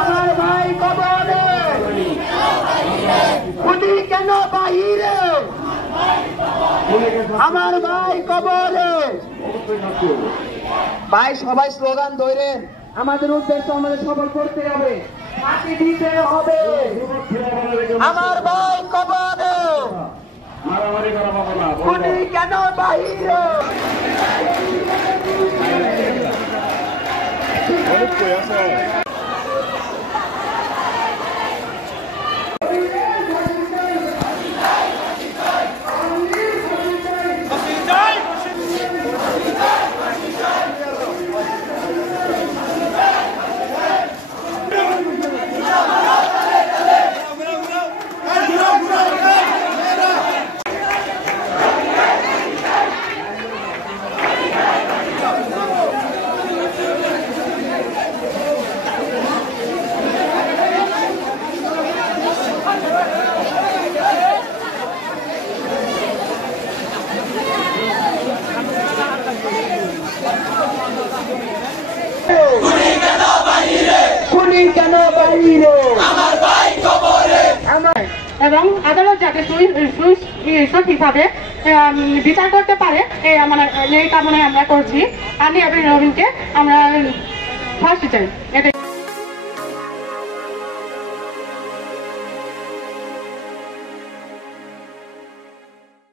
আমার ভাই কবরে খুনি কেন বাহিরে, আমার ভাই কবরে। ভাই সবাই স্লোগান ধরেন, আমাদের উদ্দেশ্য আমাদের সফল করতে হবে, ফাঁসি দিতে হবে। আমার ভাই কবরে খুনি কেন বাহিরে। এবং আদালত যাতে সঠিকভাবে বিচার করতে পারে এই কামনায় আমরা করছি। আমি নবীনকে আমরা ফাঁসি চাই।